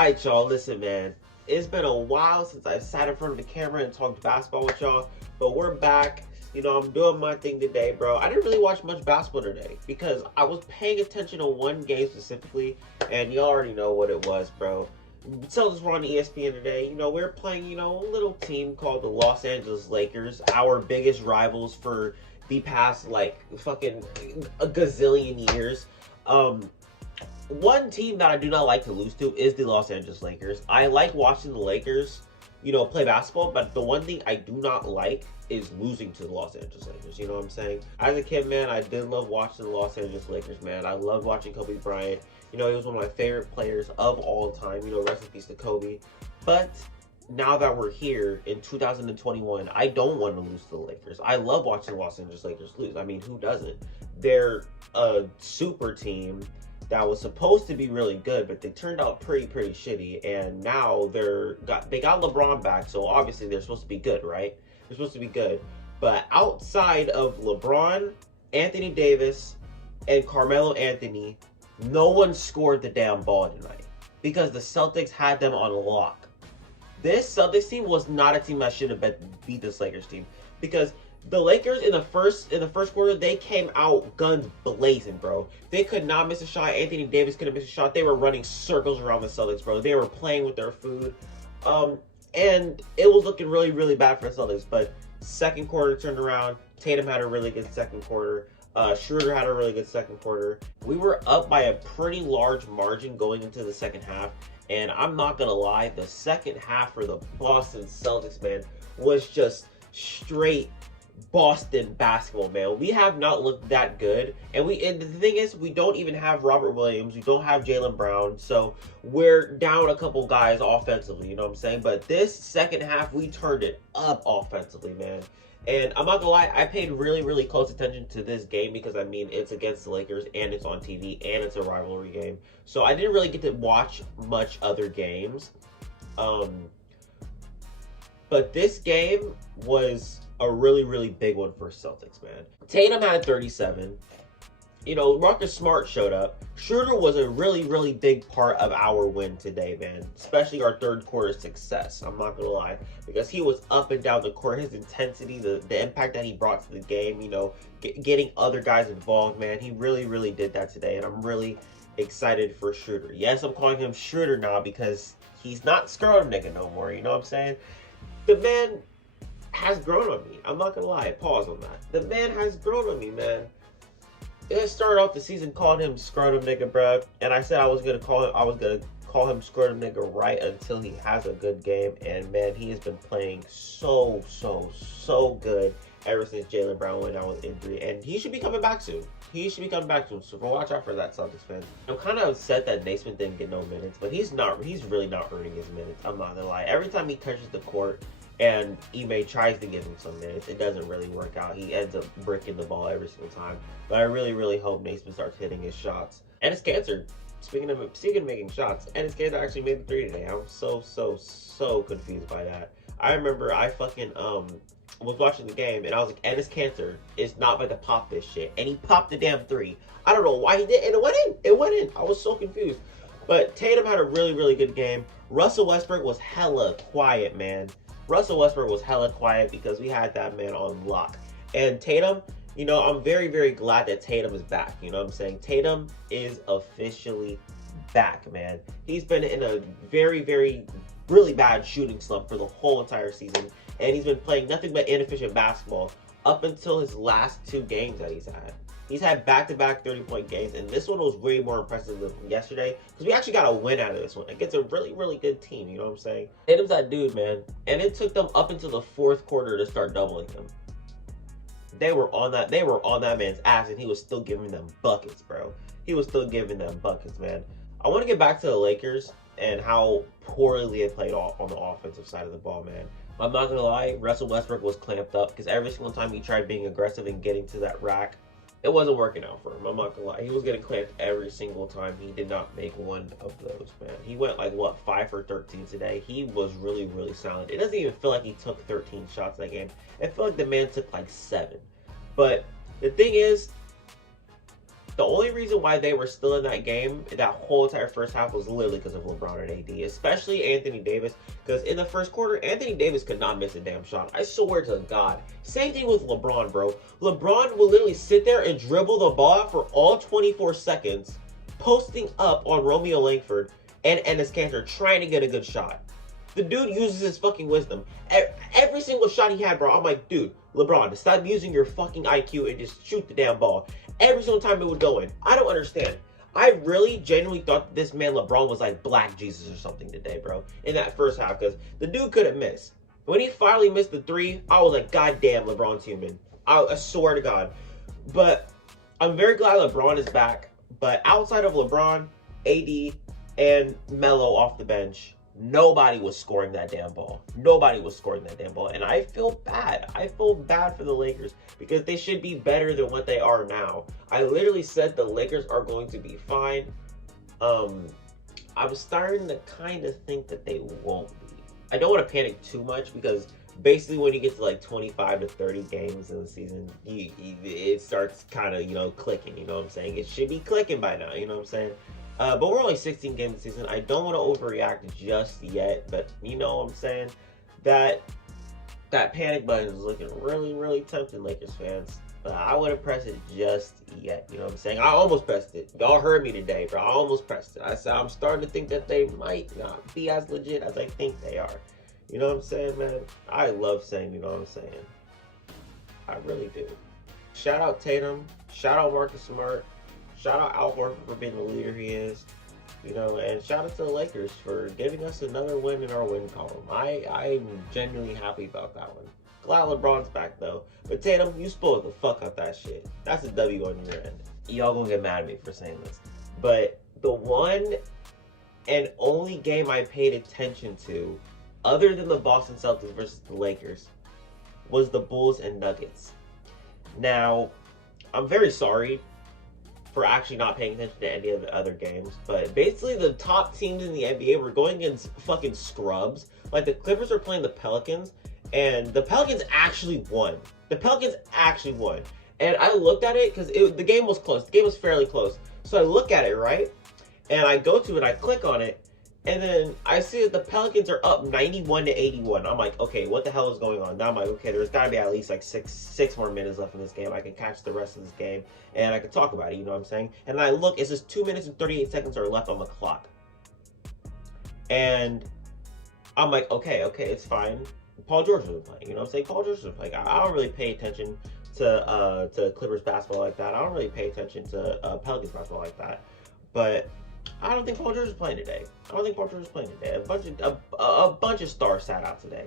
Alright, y'all, listen, man. It's been a while since I sat in front of the camera and talked basketball with y'all, but we're back. You know, I'm doing my thing today, bro. I didn't really watch much basketball today because I was paying attention to one game specifically, and you already know what it was, bro. Celtics were on ESPN today. You know, we were playing, a little team called the Los Angeles Lakers, our biggest rivals for the past, like, fucking a gazillion years. One team that I do not like to lose to is the Los Angeles Lakers. I like watching the Lakers, play basketball, but the one thing I do not like is losing to the Los Angeles Lakers. You know what I'm saying? As a kid, man, I did love watching the Los Angeles Lakers, man. I loved watching Kobe Bryant. He was one of my favorite players of all time. Rest in peace to Kobe. But now that we're here in 2021, I don't want to lose to the Lakers. I love watching the Los Angeles Lakers lose. I mean, who doesn't? They're a super team that was supposed to be really good, but they turned out pretty shitty. And now they got LeBron back, so obviously they're supposed to be good, right? They're supposed to be good. But outside of LeBron, Anthony Davis, and Carmelo Anthony, no one scored the damn ball tonight because the Celtics had them on lock. This Celtics team was not a team that should have beat this Lakers team, because the Lakers in the first quarter, they came out guns blazing, bro. They could not miss a shot. Anthony Davis couldn't miss a shot. They were running circles around the Celtics, bro. They were playing with their food. And it was looking really bad for the Celtics. But second quarter turned around. Tatum had a really good second quarter. Schroeder had a really good second quarter. We were up by a pretty large margin going into the second half. And I'm not going to lie, the second half for the Boston Celtics, man, was just straight Boston basketball, man. We have not looked that good, and the thing is, we don't even have Robert Williams, we don't have Jaylen Brown, so we're down a couple guys offensively, you know what I'm saying? But this second half, we turned it up offensively, man. And I'm not gonna lie, I paid really close attention to this game because, I mean, it's against the Lakers, and it's on TV, and it's a rivalry game, so I didn't really get to watch much other games. But this game was a really big one for Celtics, man. Tatum had 37. Marcus Smart showed up. Schroeder was a really big part of our win today, man. Especially our third quarter success. I'm not gonna lie, because he was up and down the court. His intensity, the impact that he brought to the game. Getting other guys involved, man. He really did that today, and I'm really excited for Schroeder. Yes, I'm calling him Schroeder now because he's not scrotum nigga no more. You know what I'm saying? The man has grown on me. I'm not gonna lie. Pause on that. The man has grown on me, man. I started off the season calling him scrotum nigga, bruh, and I said I was gonna call him scrotum nigga right until he has a good game. And man, he has been playing so good ever since Jaylen Brown went out with injury, and he should be coming back soon. So watch out for that, Celtics fans. I'm kind of upset that Naismith didn't get no minutes, but he's really not earning his minutes. I'm not gonna lie. Every time he touches the court and Ime tries to give him some minutes, it doesn't really work out. He ends up bricking the ball every single time. But I really hope Naismith starts hitting his shots. And it's Cancer. Speaking of making shots, and his Cancer actually made the 3 today. I'm so confused by that. I remember I fucking was watching the game, and I was like, Ennis Cancer is not about to pop this shit. And he popped the damn 3. I don't know why he did, and it went in. I was so confused. But Tatum had a really good game. Russell Westbrook was hella quiet, man. Russell Westbrook was hella quiet because we had that man on lock. And Tatum, I'm very glad that Tatum is back. You know what I'm saying? Tatum is officially back, man. He's been in a really bad shooting slump for the whole entire season. And he's been playing nothing but inefficient basketball up until his last 2 games that he's had. He's had back-to-back 30-point games, and this one was way more impressive than yesterday because we actually got a win out of this one against a really good team, you know what I'm saying? Tatum's that dude, man. And it took them up until the 4th quarter to start doubling him. They were on that man's ass, and he was still giving them buckets, bro. He was still giving them buckets, man. I want to get back to the Lakers and how poorly they played on the offensive side of the ball, man. I'm not gonna lie, Russell Westbrook was clamped up because every single time he tried being aggressive and getting to that rack, it wasn't working out for him. I'm not gonna lie. He was getting clamped every single time. He did not make one of those, man. He went like, 5 for 13 today. He was really solid. It doesn't even feel like he took 13 shots that game. It felt like the man took like 7. But the thing is, The only reason why they were still in that game, that whole entire first half, was literally because of LeBron and AD, especially Anthony Davis. Because in the first quarter, Anthony Davis could not miss a damn shot. I swear to God. Same thing with LeBron, bro. LeBron will literally sit there and dribble the ball for all 24 seconds, posting up on Romeo Langford and Enes Kanter, trying to get a good shot. The dude uses his fucking wisdom. Every single shot he had, bro, I'm like, dude, LeBron, stop using your fucking IQ and just shoot the damn ball. Every single time it would go in. I don't understand. I really genuinely thought this man LeBron was like Black Jesus or something today, bro, in that first half, because the dude couldn't miss. When he finally missed the three, I was like, God damn, LeBron's human. I swear to God. But I'm very glad LeBron is back. But outside of LeBron, AD, and Melo off the bench, nobody was scoring that damn ball. Nobody was scoring that damn ball. And I feel bad. I feel bad for the Lakers because they should be better than what they are now. I literally said the Lakers are going to be fine. I'm starting to kind of think that they won't be. I don't want to panic too much because basically when you get to like 25 to 30 games in the season, it starts kind of, you know, clicking. You know what I'm saying? It should be clicking by now. You know what I'm saying? But we're only 16 games this season. I don't want to overreact just yet, but you know what I'm saying? That panic button is looking really, really tempting, Lakers fans. But I wouldn't press it just yet. You know what I'm saying? I almost pressed it. Y'all heard me today, bro. I almost pressed it. I said I'm starting to think that they might not be as legit as I think they are. You know what I'm saying, man? I love saying, you know what I'm saying? I really do. Shout out Tatum. Shout out Marcus Smart. Shout out Al Horford for being the leader he is, you know, and shout out to the Lakers for giving us another win in our win column. I'm genuinely happy about that one. Glad LeBron's back though, but Tatum, you spoiled the fuck out that shit. That's a W on your end. Y'all gonna get mad at me for saying this, but the one and only game I paid attention to, other than the Boston Celtics versus the Lakers, was the Bulls and Nuggets. Now, I'm very sorry for actually not paying attention to any of the other games, but basically the top teams in the NBA were going against fucking scrubs. Like the Clippers were playing the Pelicans, and the Pelicans actually won. The Pelicans actually won. And I looked at it because the game was close. The game was fairly close. So I look at it, right? And I go to it, I click on it, and then I see that the Pelicans are up 91 to 81. I'm like, okay, what the hell is going on? Now I'm like, okay, there's got to be at least like six more minutes left in this game. I can catch the rest of this game, and I can talk about it, you know what I'm saying? And I look, it's just 2 minutes and 38 seconds are left on the clock. And I'm like, okay, it's fine. Paul George was playing, you know what I'm saying? Paul George was playing. I don't really pay attention to Clippers basketball like that. I don't really pay attention to Pelicans basketball like that. But I don't think Paul George is playing today. A bunch of stars sat out today.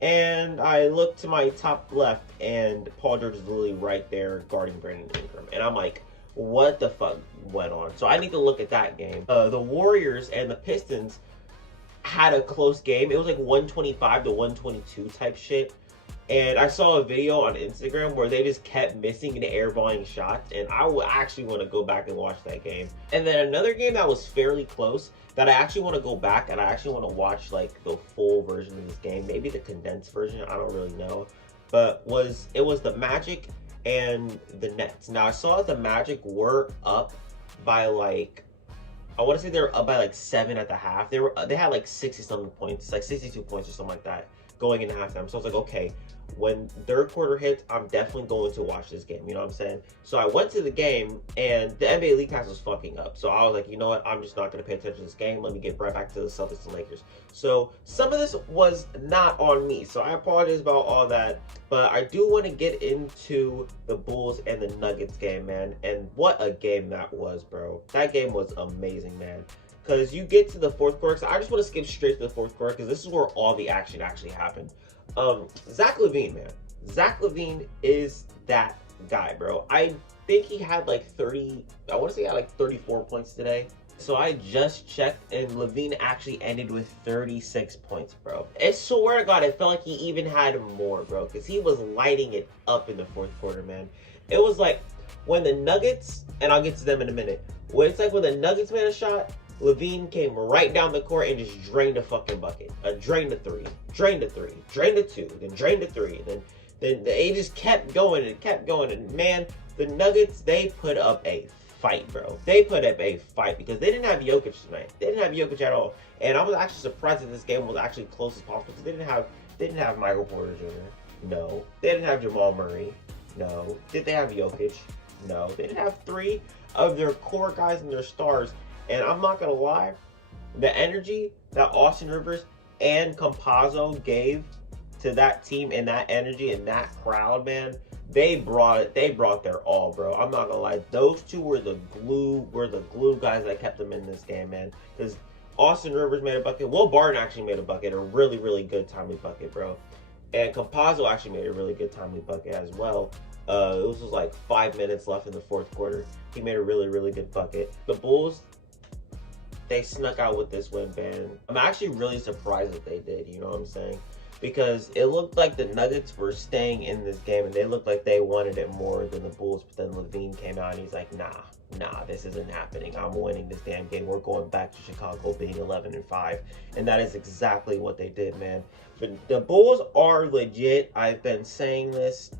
And I look to my top left, and Paul George is literally right there guarding Brandon Ingram. And I'm like, what the fuck went on? So I need to look at that game. The Warriors and the Pistons had a close game. It was like 125 to 122 type shit. And I saw a video on Instagram where they just kept missing and airballing shots, and I will actually want to go back and watch that game. And then another game that was fairly close that I actually want to go back and I actually want to watch like the full version of this game, maybe the condensed version, I don't really know. But it was the Magic and the Nets. Now I saw that the Magic were up by like, I want to say they were up by like 7 at the half. They had like 60 something points, like 62 points or something like that going into halftime. So I was like, okay, when third quarter hits, I'm definitely going to watch this game. You know what I'm saying? So I went to the game, and the NBA League Pass was fucking up. So I was like, you know what? I'm just not going to pay attention to this game. Let me get right back to the Celtics and Lakers. So some of this was not on me. So I apologize about all that. But I do want to get into the Bulls and the Nuggets game, man. And what a game that was, bro. That game was amazing, man. Because you get to the fourth quarter. So I just want to skip straight to the fourth quarter because this is where all the action actually happened. Zach LaVine, man. Zach LaVine is that guy, bro. I think he had like 30, I want to say he had like 34 points today. So I just checked, and LaVine actually ended with 36 points, bro. I swear to God, it felt like he even had more, bro. Because he was lighting it up in the fourth quarter, man. It was like when the Nuggets, and I'll get to them in a minute. It's like when the Nuggets made a shot, LaVine came right down the court and just drained a fucking bucket. Drained a three, drained a three, drained a two, then drained a three. Then they just kept going and kept going. And man, the Nuggets, they put up a fight, bro. They put up a fight because they didn't have Jokic tonight. They didn't have Jokic at all. And I was actually surprised that this game was actually close as possible because they didn't have Michael Porter Jr. No. They didn't have Jamal Murray. No. Did they have Jokic? No. They didn't have three of their core guys and their stars. And I'm not gonna lie, the energy that Austin Rivers and Campazzo gave to that team and that energy and that crowd, man, they brought their all, bro. I'm not gonna lie, those two were the glue guys that kept them in this game, man. Because Austin Rivers made a bucket. Will Barton actually made a bucket, a really, really good timely bucket, bro. And Campazzo actually made a really good timely bucket as well. It was just like 5 minutes left in the fourth quarter. He made a really, really good bucket. The Bulls, they snuck out with this win, man. I'm actually really surprised that they did, you know what I'm saying? Because it looked like the Nuggets were staying in this game, and they looked like they wanted it more than the Bulls. But then Levine came out, and he's like, nah, this isn't happening. I'm winning this damn game. We're going back to Chicago being 11-5. And that is exactly what they did, man. But the Bulls are legit. I've been saying this.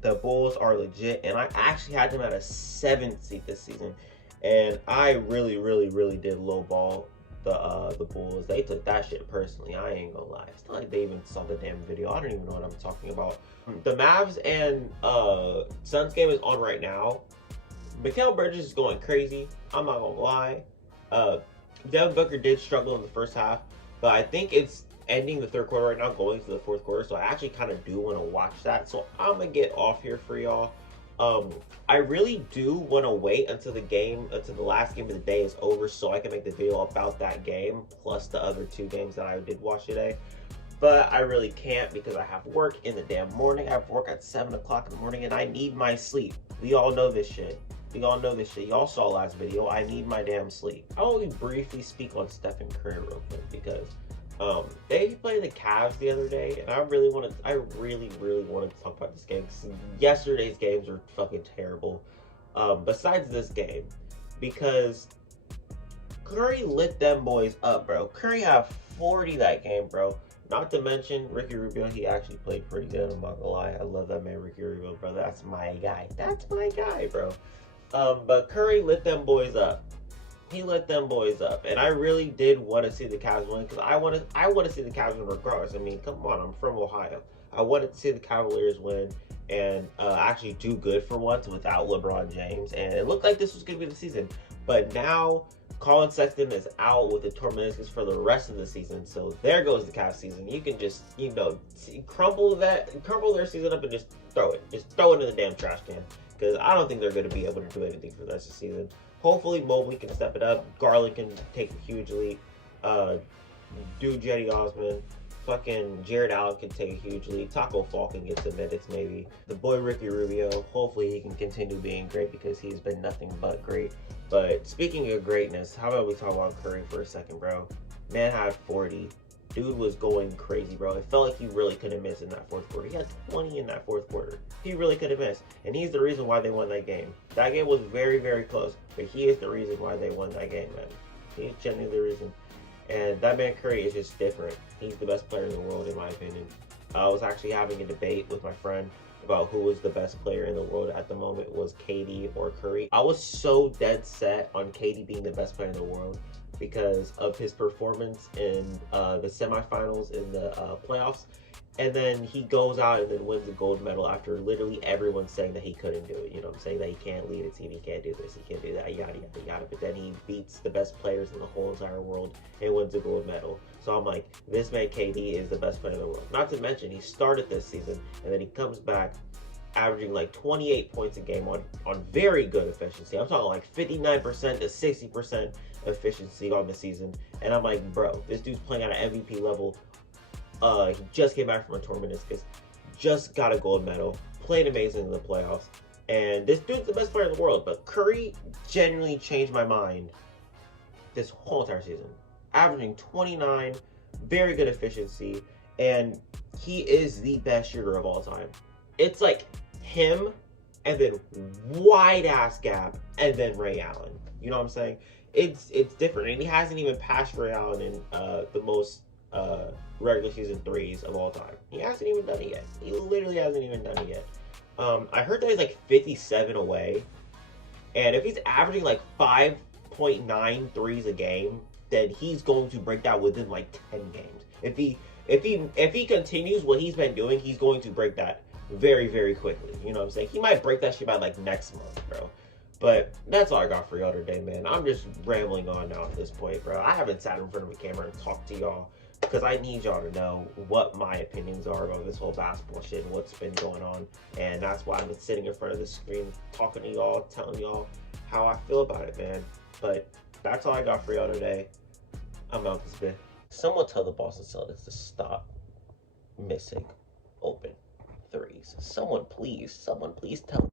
The Bulls are legit, and I actually had them at a 7th seed this season. And I really, really, really did lowball the Bulls. They took that shit personally. I ain't gonna lie. It's not like they even saw the damn video. I don't even know what I'm talking about. The Mavs and Suns game is on right now. Mikal Bridges is going crazy. I'm not gonna lie. Devin Booker did struggle in the first half, but I think it's ending the third quarter right now, going to the fourth quarter. So I actually kind of do want to watch that. So I'm gonna get off here for y'all. I really do want to wait until the last game of the day is over so I can make the video about that game, plus the other 2 games that I did watch today. But I really can't because I have work in the damn morning. I have work at 7 o'clock in the morning and I need my sleep. We all know this shit. Y'all saw last video. I need my damn sleep. I'll only briefly speak on Stephen Curry real quick because they played the Cavs the other day, and I really wanted to talk about this game because yesterday's games were fucking terrible. Besides this game, because Curry lit them boys up, bro. Curry had 40 that game, bro. Not to mention Ricky Rubio, he actually played pretty good. I'm not gonna lie, I love that man, Ricky Rubio, bro. That's my guy. That's my guy, bro. But Curry lit them boys up. He let them boys up, and I really did want to see the Cavs win because I want to see the Cavs win regardless. I mean, come on, I'm from Ohio. I wanted to see the Cavaliers win and actually do good for once without LeBron James, and it looked like this was going to be the season. But now Colin Sexton is out with the torn meniscus for the rest of the season, so there goes the Cavs season. You can just, crumble their season up and just throw it in the damn trash can because I don't think they're going to be able to do anything for the rest of the season. Hopefully Mobley can step it up. Garland can take a huge leap. Jetty Osman. Fucking Jared Allen can take a huge leap. Taco Fall can get some minutes maybe. The boy Ricky Rubio, hopefully he can continue being great because he's been nothing but great. But speaking of greatness, how about we talk about Curry for a second, bro? Man had 40. Dude was going crazy, bro. It felt like he really could have missed in that fourth quarter. He had 20 in that fourth quarter. He really could have missed. And he's the reason why they won that game. That game was very, very close. But he is the reason why they won that game, man. He's genuinely the reason. And that man Curry is just different. He's the best player in the world, in my opinion. I was actually having a debate with my friend about who was the best player in the world at the moment, was KD or Curry. I was so dead set on KD being the best player in the world because of his performance in the semifinals in the playoffs. And then he goes out and then wins the gold medal after literally everyone saying that he couldn't do it. You know what I'm saying? That he can't lead a team, he can't do this, he can't do that, yada, yada, yada. But then he beats the best players in the whole entire world and wins the gold medal. So I'm like, this man KD is the best player in the world. Not to mention, he started this season and then he comes back averaging like 28 points a game on very good efficiency. I'm talking like 59% to 60% efficiency on the season. And I'm like, bro, this dude's playing at an MVP level. He just came back from a torn meniscus, just got a gold medal, played amazing in the playoffs, and this dude's the best player in the world. But Curry genuinely changed my mind this whole entire season. Averaging 29, very good efficiency, and he is the best shooter of all time. It's like him, and then wide ass gap, and then Ray Allen. You know what I'm saying? It's different, and he hasn't even passed Ray Allen in the most regular season threes of all time. He hasn't even done it yet. He literally hasn't even done it yet. I heard that he's like 57 away And if he's averaging like 5.9 threes a game, then he's going to break that within like 10 games. If he continues what he's been doing, he's going to break that very, very quickly. You know what I'm saying? He might break that shit by like next month, bro. But that's all I got for y'all today, man. I'm just rambling on now at this point, bro. I haven't sat in front of a camera and talked to y'all because I need y'all to know what my opinions are about this whole basketball shit and what's been going on. And that's why I've been sitting in front of the screen talking to y'all, telling y'all how I feel about it, man. But that's all I got for y'all today. I'm out this bit. Someone tell the Boston Celtics to stop missing open threes. Someone please tell